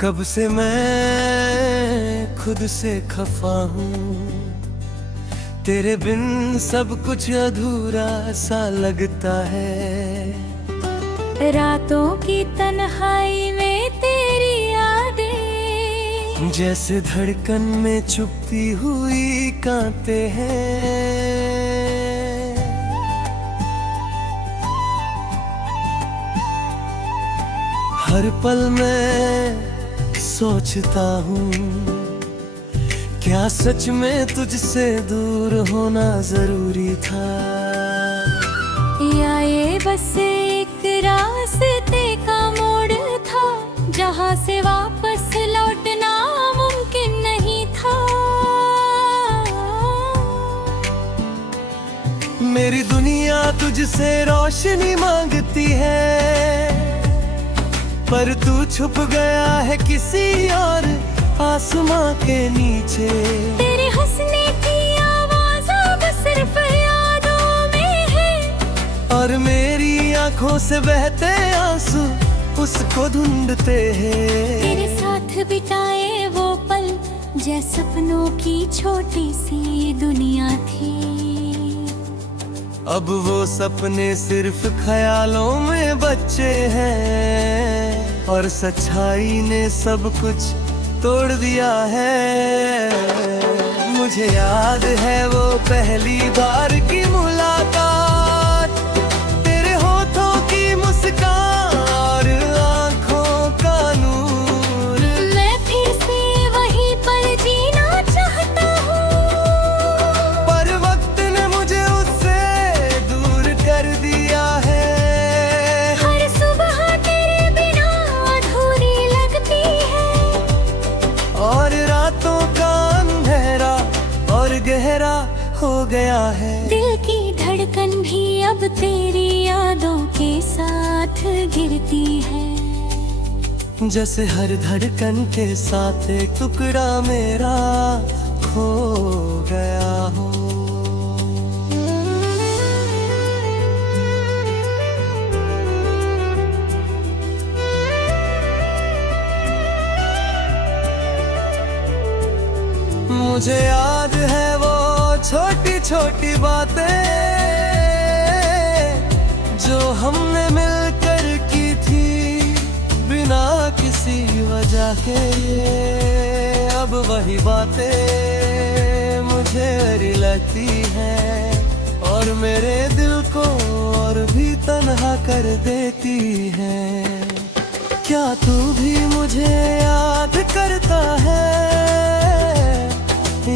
कब से मैं खुद से खफा हूँ, तेरे बिन सब कुछ अधूरा सा लगता है। रातों की तन्हाई में तेरी यादें जैसे धड़कन में चुपती हुई कांते हैं। हर पल मैं सोचता हूँ, क्या सच में तुझसे दूर होना जरूरी था, या ये बस एक रास्ते का मोड़ था, जहाँ से वापस लौटना मुमकिन नहीं था। मेरी दुनिया तुझसे रोशनी मांगती है, पर तू छुप गया है किसी और आसमां के नीचे। तेरे हंसने की आवाज़ अब सिर्फ यादों में है, और मेरी आंखों से बहते आंसू उसको ढूंढते हैं। तेरे साथ बिताए वो पल जैसे सपनों की छोटी सी दुनिया थी। अब वो सपने सिर्फ ख्यालों में बच्चे हैं, और सच्चाई ने सब कुछ तोड़ दिया है। मुझे याद है वो पहली बार की मुलाकात, तेरे होठों की मुस्कान और आंखों का नूर। मैं फिर से वही पल जीना चाहता हूँ, पर वक्त ने मुझे उससे दूर कर दिया है। हर सुबह तेरे बिना अधूरी लगती है, और रातों का अंधेरा और गहरा हो गया है। दिल की धड़कन भी अब तेरी यादों के साथ गिरती है। जैसे हर धड़कन के साथ एक टुकड़ा मेरा खो गया हो। मुझे याद है वो छोटी छोटी बातें जो हमने मिलकर की थी बिना किसी वजह के। अब वही बातें मुझे बुरी लगती हैं, और मेरे दिल को और भी तन्हा कर देती हैं। क्या तू भी मुझे याद करता है,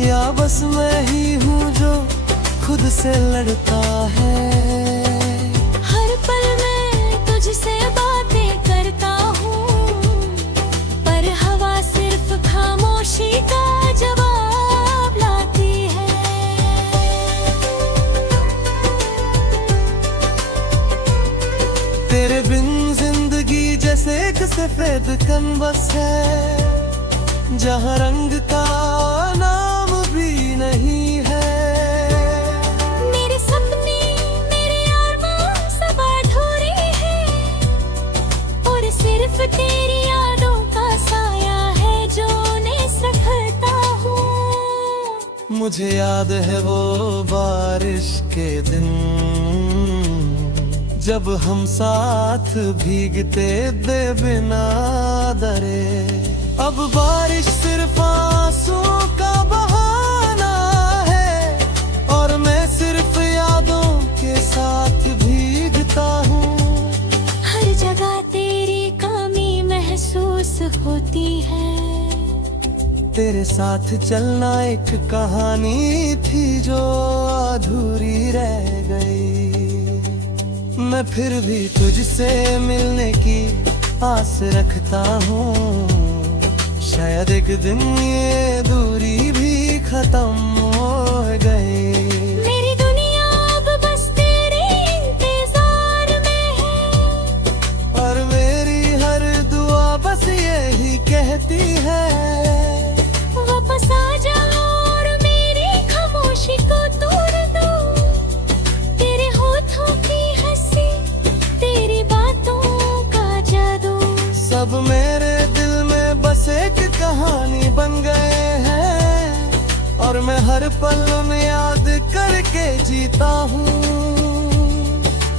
या बस मैं ही हूँ जो खुद से लड़ता है। हर पल मैं तुझसे बातें करता हूँ, पर हवा सिर्फ खामोशी का जवाब लाती है। तेरे बिन जिंदगी जैसे एक सफेद कैनवस है, जहाँ रंग का नाम भी नहीं है। मेरे सपने मेरे अरमां सब अधूरे हैं, और सिर्फ तेरी यादों का साया है जो उन्हें संभालता हूँ। मुझे याद है वो बारिश के दिन, जब हम साथ भीगते बेबिना डरे। अब बारिश सिर्फ आंसुओं का बहाना है, और मैं सिर्फ यादों के साथ भीगता हूँ। हर जगह तेरी कमी महसूस होती है। तेरे साथ चलना एक कहानी थी जो अधूरी रह गई। मैं फिर भी तुझसे मिलने की आस रखता हूँ, शायद एक दिन ये दूरी भी खत्म हो गई। मेरी दुनिया अब बस तेरे इंतजार में है, और मेरी हर दुआ बस यही कहती है, वापस आ जाओ और मेरी खामोशी को तोड़ दो। तेरे होठों की हंसी, तेरी बातों का जादू, सब मेरे दिल में बस कहानी बन गए हैं, और मैं हर पल में याद करके जीता हूँ।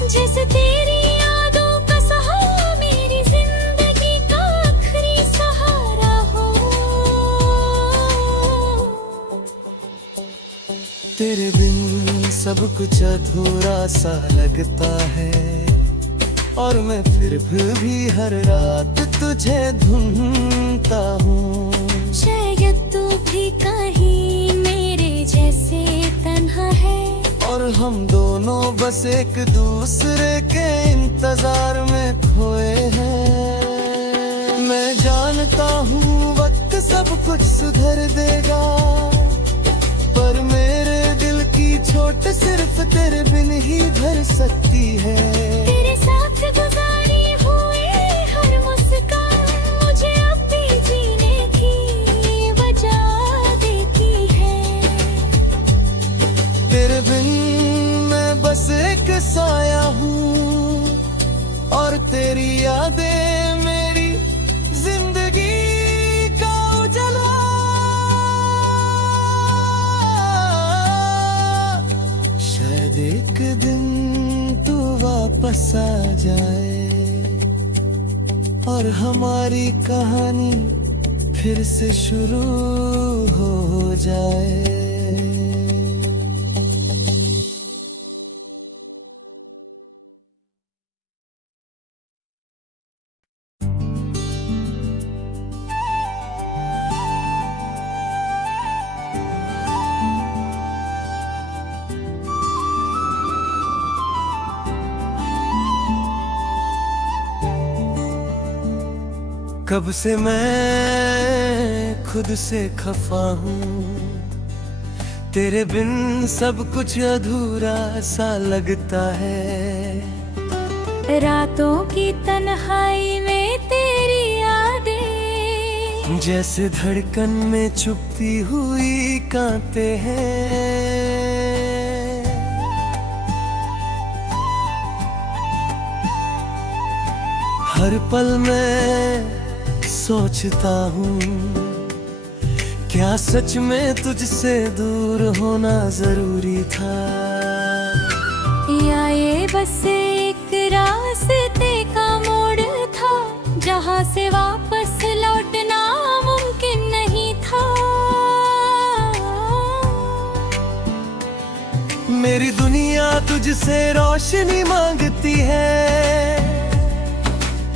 जैसे तेरी यादों का सहारा मेरी जिंदगी का आखिरी सहारा हो। तेरे बिन सब कुछ अधूरा सा लगता है, और मैं फिर भी हर रात तुझे ढूंढता हूँ। शायद तू भी कहीं मेरे जैसे तन्हा है, और हम दोनों बस एक दूसरे के इंतजार में खोए हैं। मैं जानता हूँ वक्त सब कुछ सुधर देगा, पर मेरे दिल की चोट सिर्फ तेरे बिन ही भर सकती है। तेरे साथ गुजारी हुई हर मुस्कान मुझे अब भी जीने की वजह देती है। तेरे बिन मैं बस एक साया हूँ, और तेरी यादें मेरी जिंदगी का उजाला। शायद एक दिन तू वापस आ जाए, और हमारी कहानी फिर से शुरू हो जाए। कब से मैं खुद से खफा हूँ, तेरे बिन सब कुछ अधूरा सा लगता है। रातों की तन्हाई में तेरी यादें जैसे धड़कन में चुपती हुई कांते हैं। हर पल में सोचता हूँ, क्या सच में तुझसे दूर होना जरूरी था, या ये बस एक रास्ते का मोड़ था, जहाँ से वापस लौटना मुमकिन नहीं था। मेरी दुनिया तुझसे रोशनी मांगती है,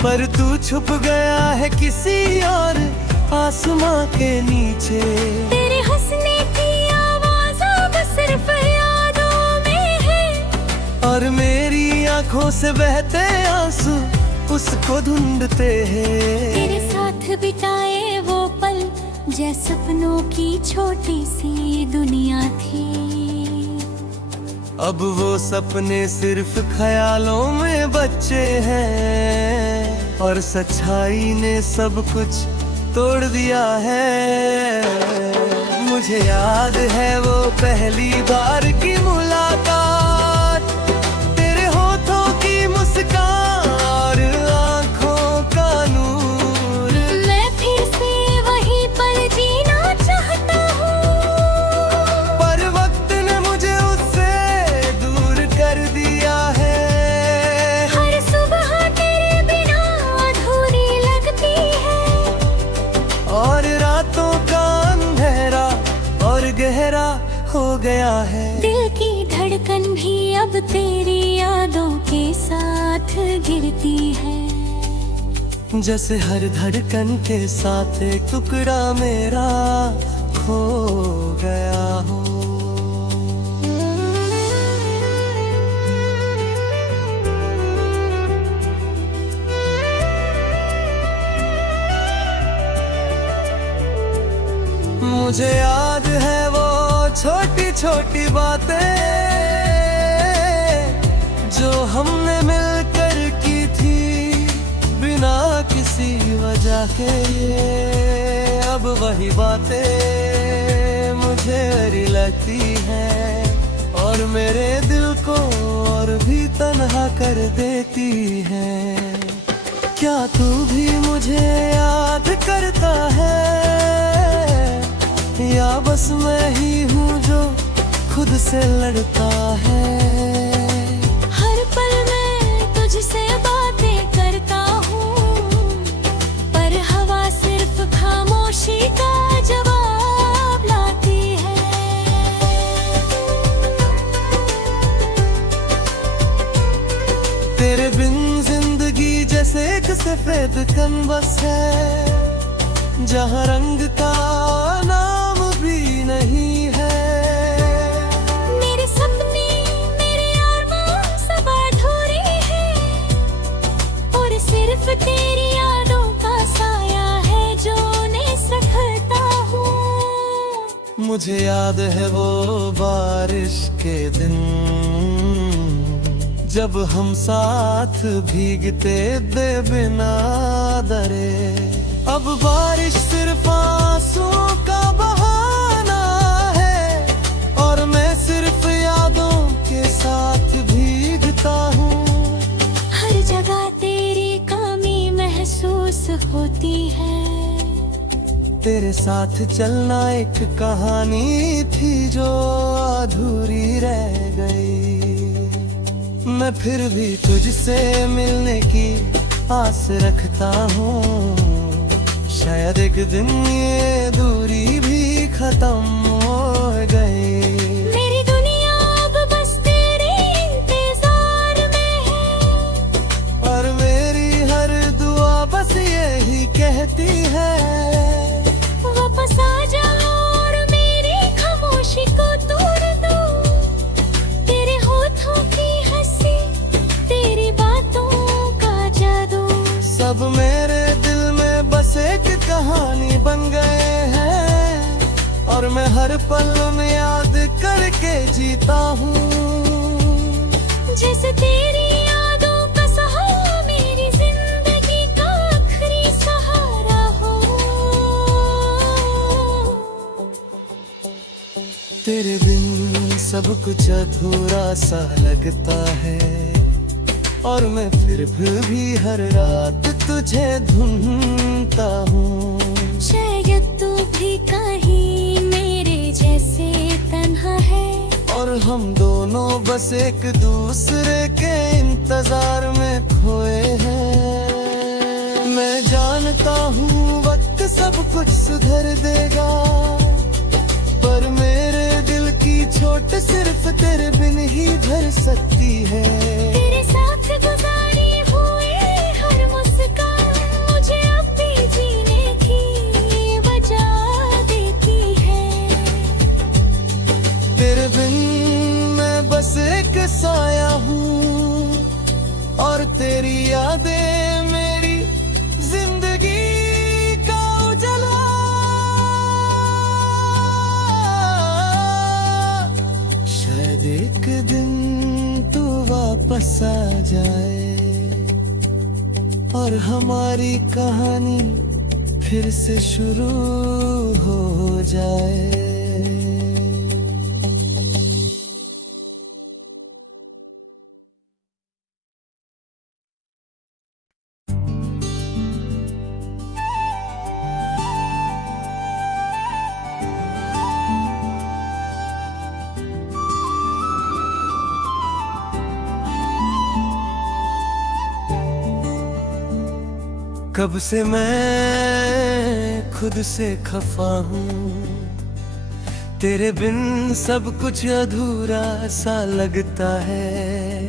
पर तू छुप गया है किसी और आसमां के नीचे। तेरे हंसने की आवाज़ अब सिर्फ यादों में है, और मेरी आंखों से बहते आंसू उसको ढूंढते हैं। तेरे साथ बिताए वो पल जैसे सपनों की छोटी सी दुनिया थी। अब वो सपने सिर्फ ख्यालों में बच्चे हैं, और सच्चाई ने सब कुछ तोड़ दिया है। मुझे याद है वो पहली बार की मुलाकात, तेरे होठों की मुस्कान और आंखों का नूर। मैं फिर से वही पल जीना चाहता हूँ, पर वक्त ने मुझे उससे दूर कर दिया है। हर सुबह तेरे बिना अधूरी लगती है, और रातों का अंधेरा और गहरा हो गया है। दिल की धड़कन भी अब तेरी यादों के साथ गिरती है। जैसे हर धड़कन के साथ एक टुकड़ा मेरा खो गया हो। मुझे याद है वो छोटी छोटी बातें जो हमने मिलकर की थी, बिना किसी वजह के। ये अब वही बातें मुझे अरी लगती हैं, और मेरे दिल को और भी तन्हा कर देती हैं। क्या तू भी मुझे याद करता है? खुद से लड़ता है। हर पल मैं तुझसे बातें करता हूँ, पर हवा सिर्फ खामोशी का जवाब लाती है। तेरे बिन जिंदगी जैसे एक सफेद कैनवस है, जहाँ रंग का नाम भी नहीं है। मेरे सपने मेरे अरमां सब अधूरे हैं, और सिर्फ तेरी यादों का साया है जो नेस रखता हूँ। मुझे याद है वो बारिश के दिन, जब हम साथ भीगते दे बिना डरे। अब बारिश सिर्फ आंसुओं का बहाना है, और मैं सिर्फ यादों के साथ भीगता हूँ। हर जगह तेरी कमी महसूस होती है। तेरे साथ चलना एक कहानी थी जो अधूरी रह गई। मैं फिर भी तुझसे मिलने की आस रखता हूँ, शायद एक दिन ये दूरी भी खत्म हो गई। मेरी दुनिया अब बस तेरे इंतजार में है, और मेरी हर दुआ बस यही कहती है, वापस आ जाओ और मेरी खामोशी को तोड़ दो। तेरे होठों की हंसी, तेरी बातों का जादू, सब मेरे दिल में बस एक कहानी बन गए हैं, और मैं हर पल में याद करके जीता हूँ। जैसे तेरी यादों का सहारा मेरी जिंदगी का आखिरी सहारा हो। तेरे बिन सब कुछ अधूरा सा लगता है, और मैं फिर भी हर रात तुझे ढूंढता हूँ। शायद तू भी कहीं मेरे जैसे तन्हा है, और हम दोनों बस एक दूसरे के इंतजार में खोए हैं। मैं जानता हूँ वक्त सब कुछ सुधर देगा, पर मेरे दिल की चोट सिर्फ तेरे बिन ही भर सकती है। तेरे साथ गुजारी हुए हर मुस्कान मुझे अब भी जीने की वजह देती है। तेरे बिन मैं बस एक साया हूँ, और तेरी यादें मेरी जिंदगी का उजाला। शायद एक दिन तू वापस आ जाए, और हमारी कहानी फिर से शुरू हो जाए। कब से मैं खुद से खफा हूँ, तेरे बिन सब कुछ अधूरा सा लगता है।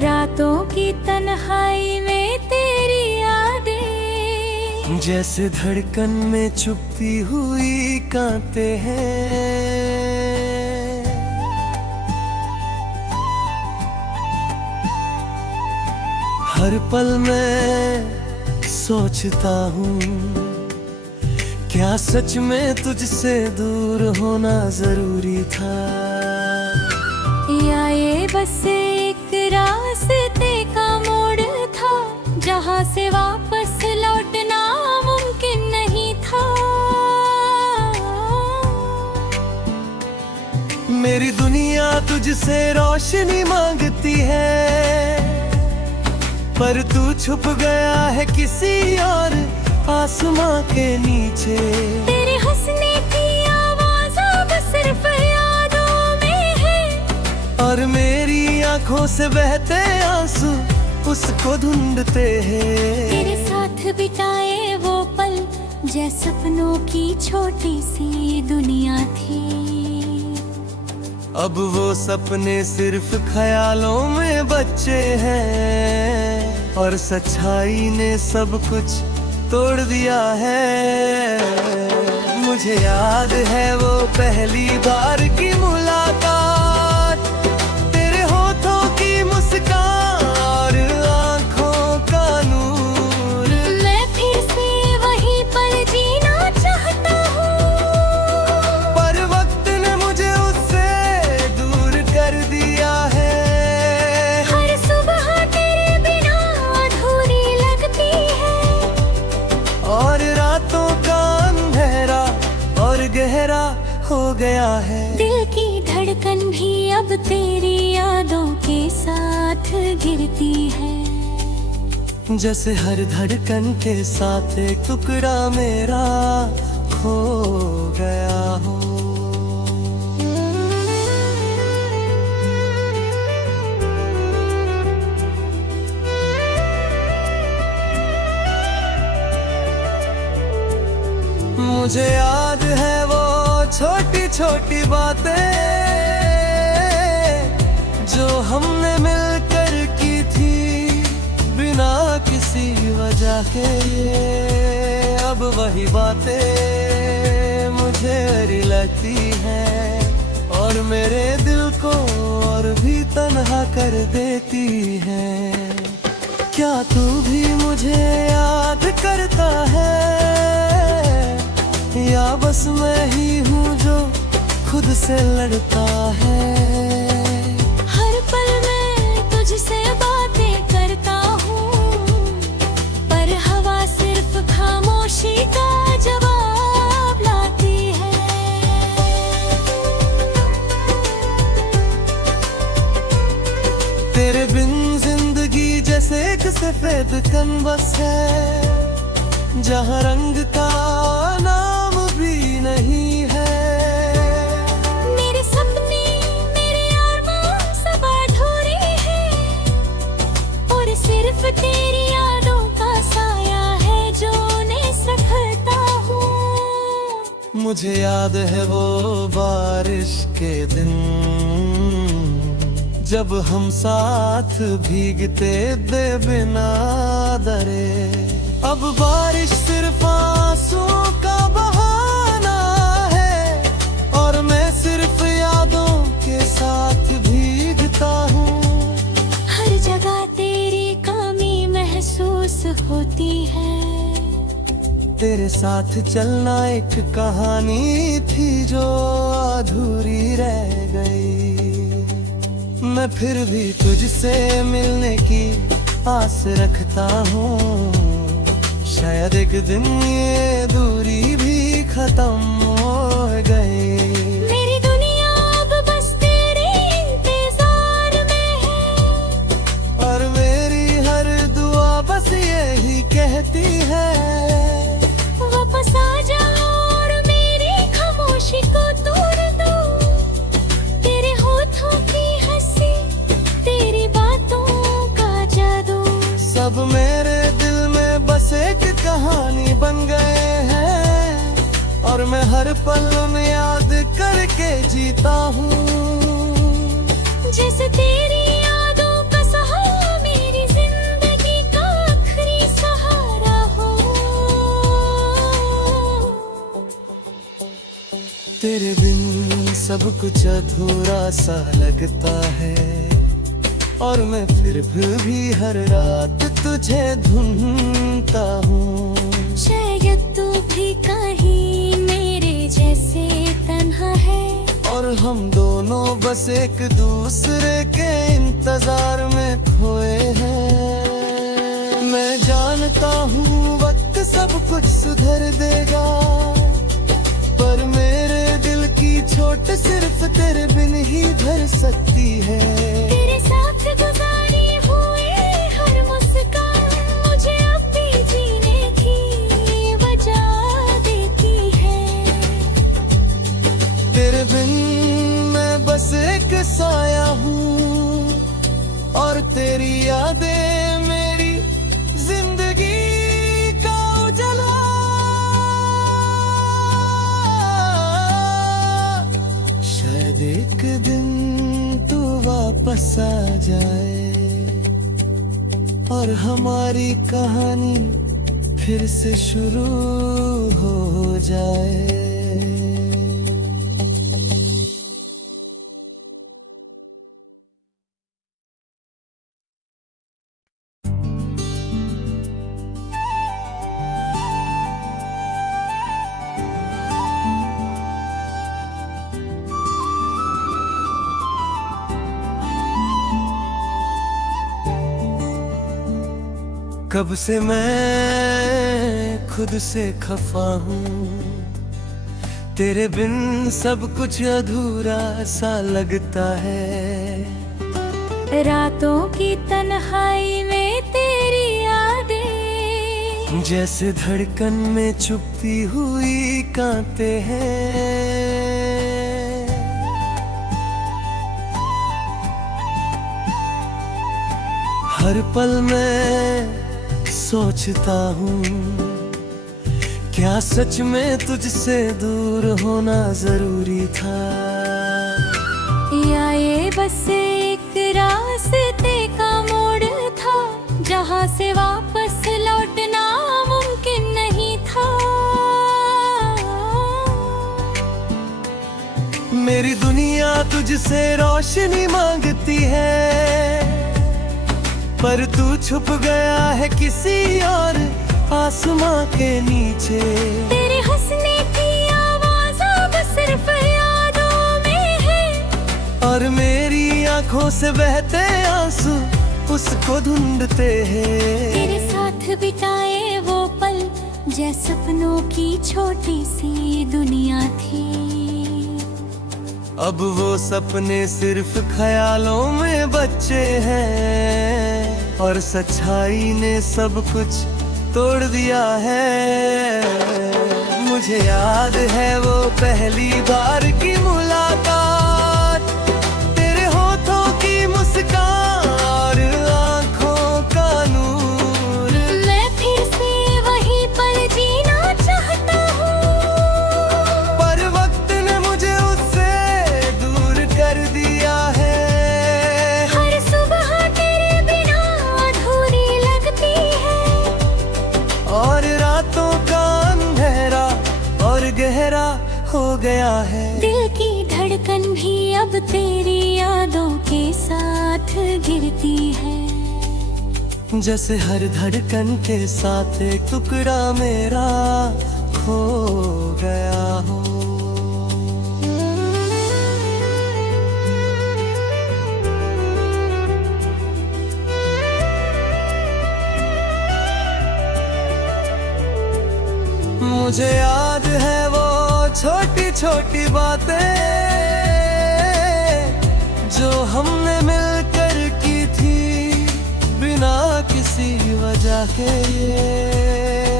रातों की तन्हाई में तेरी यादें जैसे धड़कन में छुपी हुई कांटे हैं। हर पल मैं सोचता हूँ, क्या सच में तुझसे दूर होना जरूरी था, या ये बस एक रास्ते का मोड़ था जहाँ से वापस लौटना मुमकिन नहीं था। मेरी दुनिया तुझसे रोशनी मांगती है, पर तू छुप गया है किसी और आसमां के नीचे। तेरे हंसने की आवाज़ अब सिर्फ यादों और मेरी आंखों से बहते आंसू उसको ढूंढते हैं। तेरे साथ बिताए वो पल जैसे सपनों की छोटी सी दुनिया थी। अब वो सपने सिर्फ ख्यालों में बच्चे हैं और सच्चाई ने सब कुछ तोड़ दिया है। मुझे याद है वो पहली बार की मुलाकात, तेरे होठों की मुस्कान और आंखों का नूर। मैं फिर से वही पल जीना चाहता हूँ, पर वक्त ने मुझे उससे दूर कर दिया है। हर सुबह तेरे बिना अधूरी लगती है, और रातों का अंधेरा और गहरा हो गया है। दिल की धड़कन भी अब तेरी यादों के साथ गिरती है। जैसे हर धड़कन के साथ एक टुकड़ा मेरा खो गया हो। मुझे याद है वो छोटी छोटी बातें जो हमने मिलकर की थी बिना किसी वजह के। अब वही बातें मुझे बुरी लगती हैं और मेरे दिल को और भी तन्हा कर देती हैं। क्या तू भी मुझे याद करता है या बस मैं ही हूँ जो खुद से लड़ता है? हर पल मैं तुझसे बातें करता हूँ, पर हवा सिर्फ खामोशी का जवाब लाती है। तेरे बिन जिंदगी जैसे एक सफेद कैनवस है जहाँ रंग का नाम भी नहीं है। मेरे सपने मेरे अरमान सब अधूरे हैं और सिर्फ तेरी यादों का साया है जो उन्हें सफलता हूँ। मुझे याद है वो बारिश के दिन जब हम साथ भीगते बेबिना डरे। अब बारिश सिर्फ आंसुओं का बहाना है और मैं सिर्फ यादों के साथ भीगता हूँ। हर जगह तेरी कमी महसूस होती है। तेरे साथ चलना एक कहानी थी जो अधूरी रह गई। मैं फिर भी तुझसे मिलने की आस रखता हूँ। शायद एक दिन ये दूरी भी खत्म हो गई। मेरी दुनिया अब बस तेरे इंतजार में है और मेरी हर दुआ बस यही कहती है वापस आ जाओ और मेरी खामोशी को तोड़ दो। तेरे होठों की हंसी, तेरी बातों का जादू सब मेरे दिल में बस एक कहानी बन गए हैं और मैं हर पल में याद करके जीता हूँ। जैसे तेरी यादों का सहारा मेरी जिंदगी का आखिरी सहारा हो। तेरे बिन सब कुछ अधूरा सा लगता है और मैं फिर भी हर रात तुझे ढूंढता हूँ। शायद तू भी कहीं मेरे जैसे तन्हा है और हम दोनों बस एक दूसरे के इंतजार में खोए हैं। मैं जानता हूँ वक्त सब कुछ सुधर देगा, पर मेरे दिल की चोट सिर्फ तेरे बिन ही भर सकती है। तेरे साथ गुजारी हुए हर मुस्कान मुझे अब भी जीने की वजह देती है। तेरे बिन मैं बस एक साया हूँ सा जाए और हमारी कहानी फिर से शुरू हो जाए। कब से मैं खुद से खफा हूँ, तेरे बिन सब कुछ अधूरा सा लगता है। रातों की तन्हाई में तेरी यादें जैसे धड़कन में चुपती हुई कांते हैं। हर पल मैं सोचता हूँ, क्या सच में तुझसे दूर होना जरूरी था, या ये बस एक रास्ते का मोड़ था जहाँ से वापस लौटना मुमकिन नहीं था। मेरी दुनिया तुझसे रोशनी मांगती है, पर तू छुप गया है किसी और आसमां के नीचे। तेरे हंसने की आवाज़ अब सिर्फ यादों में है, और मेरी आंखों से बहते आंसू उसको ढूंढते हैं। तेरे साथ बिताए वो पल जैसे सपनों की छोटी सी दुनिया थी। अब वो सपने सिर्फ ख्यालों में बच्चे हैं, और सच्चाई ने सब कुछ तोड़ दिया है। मुझे याद है वो पहली बार की मुलाकात, तेरे होठों की मुस्कान और आंखों का नूर। मैं फिर से वही पल जीना चाहता हूँ, पर वक्त ने मुझे उससे दूर कर दिया है। हर सुबह तेरे बिना अधूरी लगती है, और रातों का अंधेरा और गहरा हो गया है। दिल की धड़कन भी अब तेरी यादों के साथ गिरती है। जैसे हर धड़कन के साथ एक टुकड़ा मेरा खो गया हो। मुझे याद है वो छोटी छोटी बातें जो हमने मिलकर की थी बिना किसी वजह के।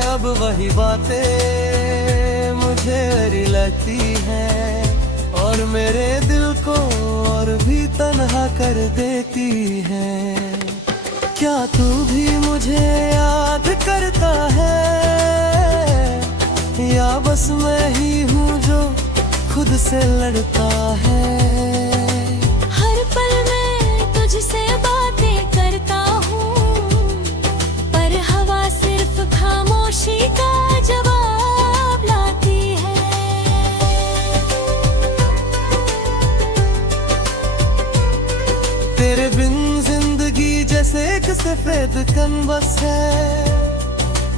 अब वही बातें मुझे बुरी लगती हैं और मेरे दिल को और भी तन्हा कर देती हैं। क्या तू भी मुझे याद करता है, या बस मैं ही हूँ जो खुद से लड़ता है। हर पल मैं तुझसे बातें करता हूँ, पर हवा सिर्फ खामोशी का जवाब लाती है। तेरे बिन जिंदगी जैसे एक सफेद कैनवस है,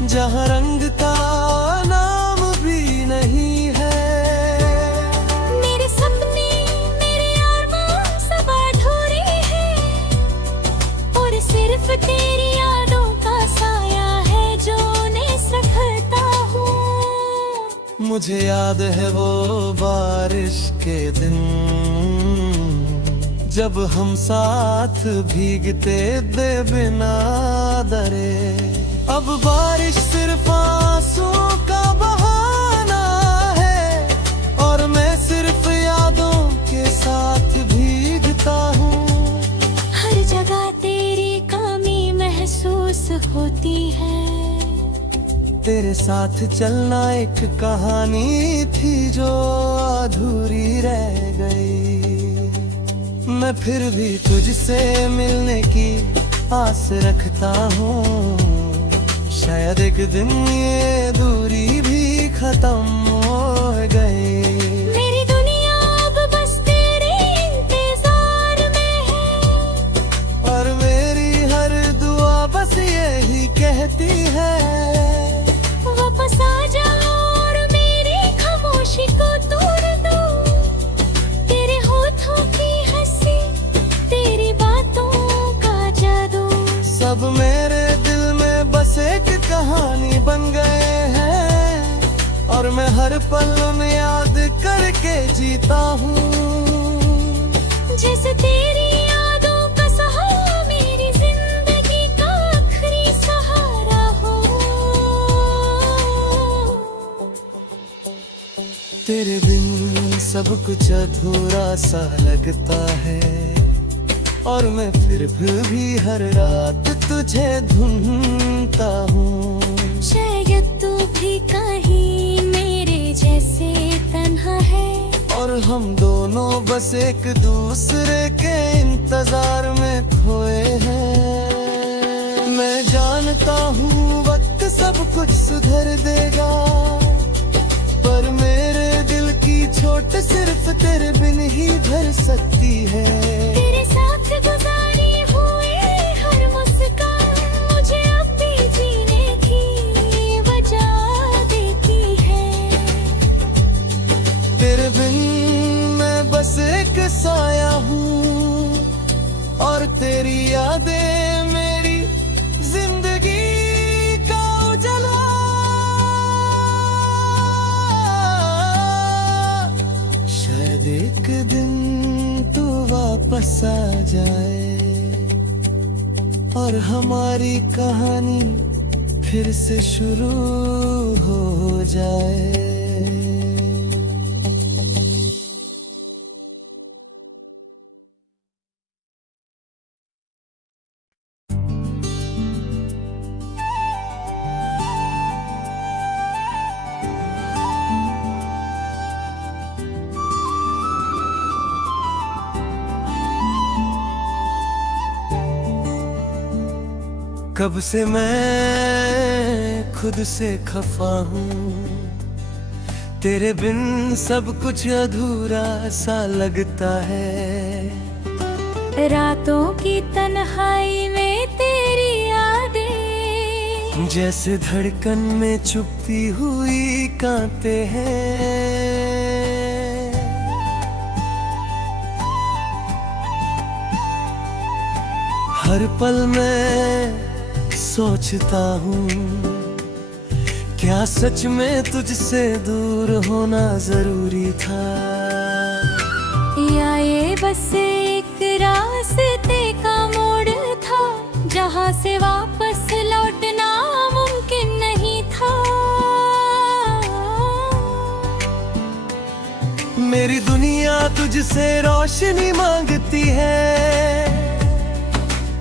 जहाँ रंग का नाम भी नहीं है। मेरे सपने मेरे अरमान सब अधूरे हैं, और सिर्फ तेरी यादों का साया है जो नेस रखता हूँ। मुझे याद है वो बारिश के दिन जब हम साथ भीगते बेबिना डरे। अब बारिश सिर्फ आंसुओं का बहाना है, और मैं सिर्फ यादों के साथ भीगता हूँ। हर जगह तेरी कमी महसूस होती है। तेरे साथ चलना एक कहानी थी जो अधूरी रह गई। मैं फिर भी तुझसे मिलने की आस रखता हूँ। शायद एक दिन ये दूरी भी खत्म हो गई। मेरी दुनिया अब बस तेरे इंतजार में है, और मेरी हर दुआ बस यही कहती है, वापस आ जाओ और मेरी खामोशी को तोड़ दो। तेरे होठों की हंसी, तेरी बातों का जादू, सब मेरे दिल में बस एक कहानी बन गए हैं। और मैं हर पल में याद करके जीता हूँ। जैसे तेरी यादों का सहारा मेरी जिंदगी का आखिरी सहारा हो। तेरे बिन सब कुछ अधूरा सा लगता है, और मैं फिर भी हर रात तुझे ढूंढता हूँ। शायद तू भी कहीं मेरे जैसे तन्हा है, और हम दोनों बस एक दूसरे के इंतजार में खोए हैं। मैं जानता हूँ वक्त सब कुछ सुधर देगा, पर मेरे दिल की चोट सिर्फ तेरे बिन ही भर सकती है। तेरे साथ गुजारी हुई हर मुस्कान मुझे अब भी जीने की वजह देती है। तेरे बिन मैं बस एक साया हूँ, और तेरी यादें मेरी जिंदगी का उजाला। शायद एक दिन तू वापस आ जाए, और हमारी कहानी फिर से शुरू हो जाए। कब से मैं खुद से खफा हूँ, तेरे बिन सब कुछ अधूरा सा लगता है। रातों की तन्हाई में तेरी यादें जैसे धड़कन में चुपती हुई कांते हैं। हर पल मैं सोचता हूँ, क्या सच में तुझसे दूर होना जरूरी था, या ये बस एक रास्ते का मोड़ था, जहाँ से वापस लौटना मुमकिन नहीं था। मेरी दुनिया तुझसे रोशनी मांगती है,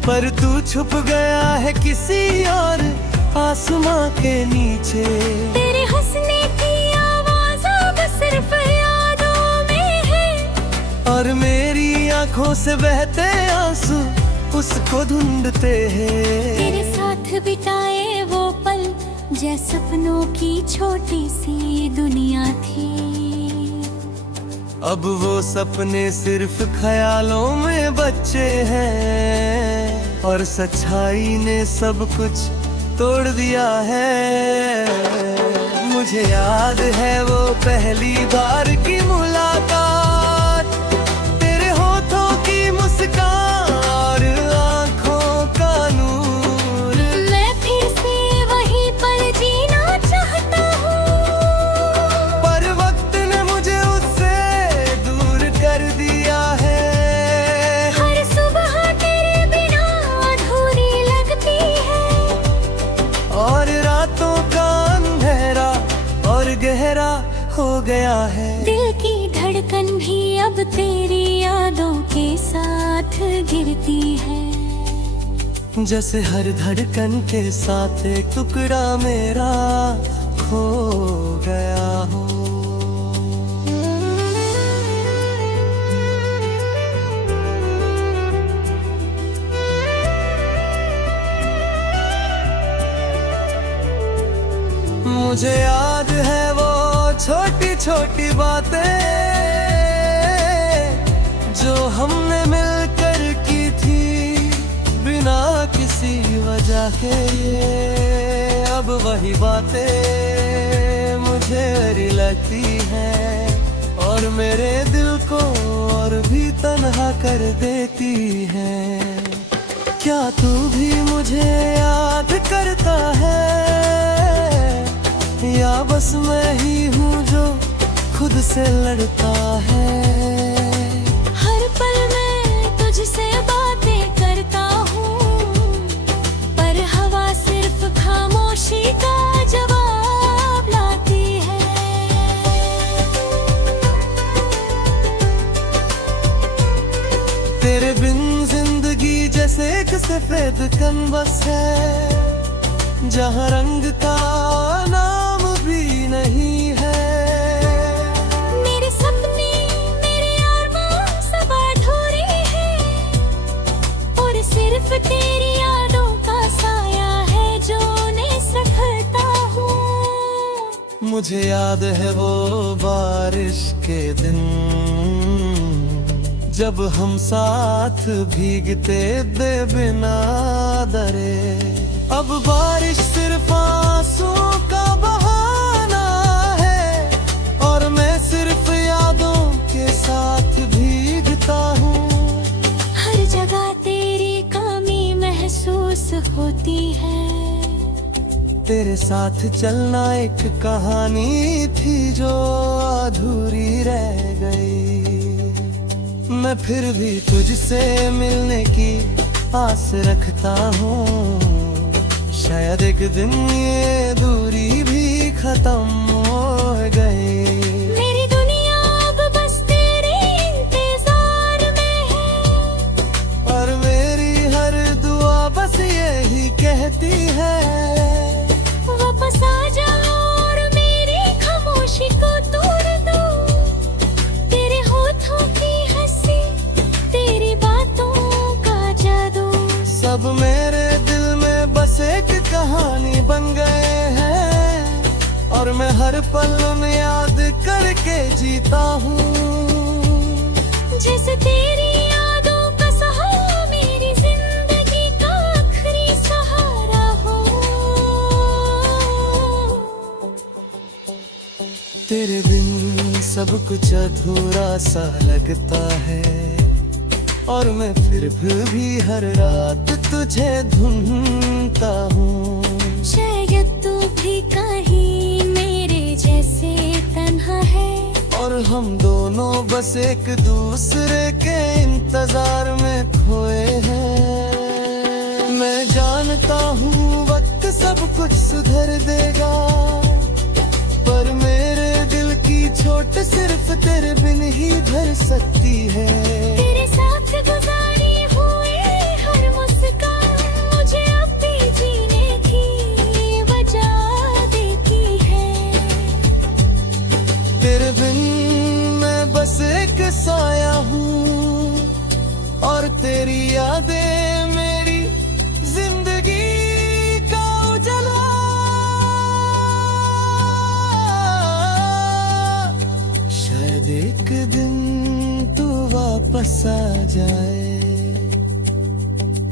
पर तू छुप गया है किसी और आसमां के नीचे। तेरे हंसने की आवाज़ अब सिर्फ यादों में है, और मेरी आंखों से बहते आंसू उसको ढूंढते हैं। तेरे साथ बिताए वो पल जैसे सपनों की छोटी सी दुनिया थी। अब वो सपने सिर्फ ख्यालों में बच्चे हैं, और सच्चाई ने सब कुछ तोड़ दिया है। मुझे याद है वो पहली बार की मुलाकात, तेरे होठों की मुस्कान और आंखों का नूर। मैं फिर से वही पल जीना चाहता हूँ, पर वक्त ने मुझे उससे दूर कर दिया है। हर सुबह तेरे बिना अधूरी लगती है, और रातों का अंधेरा और गहरा हो गया है। दिल की धड़कन भी अब तेरी यादों के साथ गिरती है। जैसे हर धड़कन के साथ एक टुकड़ा मेरा खो गया हो। याद है वो छोटी छोटी बातें जो हमने मिलकर की थी बिना किसी वजह के। ये अब वही बातें मुझे अरी लगती हैं और मेरे दिल को और भी तन्हा कर देती हैं। क्या तू भी मुझे याद करता है या बस मैं ही हूँ जो खुद से लड़ता है? हर पल मैं तुझसे बातें करता हूँ, पर हवा सिर्फ खामोशी का जवाब लाती है। तेरे बिन जिंदगी जैसे एक सफेद कैनवस है जहाँ रंग का नाम भी नहीं है। मेरे सपने मेरे अरमां सब अधूरे हैं और सिर्फ तेरी यादों का साया है जो उन्हें सखता हूँ। मुझे याद है वो बारिश के दिन जब हम साथ भीगते दे बिना डरे। अब बारिश सिर्फ आंसुओं का बहाना है और मैं सिर्फ यादों के साथ भीगता हूँ। हर जगह तेरी कमी महसूस होती है। तेरे साथ चलना एक कहानी थी जो अधूरी रह गई। मैं फिर भी तुझसे मिलने की आस रखता हूँ। शायद एक दिन ये दूरी भी खत्म हो गई। मेरी दुनिया अब बस तेरे इंतजार में है और मेरी हर दुआ बस यही कहती है वापस आ जाओ और मेरी खामोशी को तोड़ दो। तेरे होठों की हंसी, तेरी बातों का जादू, सब मेरे दिल में बस एक कहानी बन गए हैं और मैं हर पल में याद करके जीता हूँ। जैसे तेरी यादों का सहारा मेरी जिंदगी का आखिरी सहारा हो। तेरे बिन सब कुछ अधूरा सा लगता है और मैं फिर भी हर रात तुझे ढूंढता हूँ। शायद तू भी कहीं मेरे जैसे तन्हा है और हम दोनों बस एक दूसरे के इंतजार में खोए हैं। मैं जानता हूँ वक्त सब कुछ सुधर देगा पर मेरे दिल की चोट सिर्फ तेरे बिन ही भर सकती है। तेरे साथ गुजारी हुई हर मुस्कान मुझे अब भी जीने की वजह देती है। तेरे बिन मैं बस एक साया हूँ और तेरी यादें मेरी जिंदगी का उजाला। शायद एक दिन तू वापस आ जाए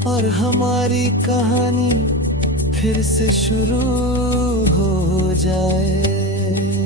और हमारी कहानी फिर से शुरू हो जाए।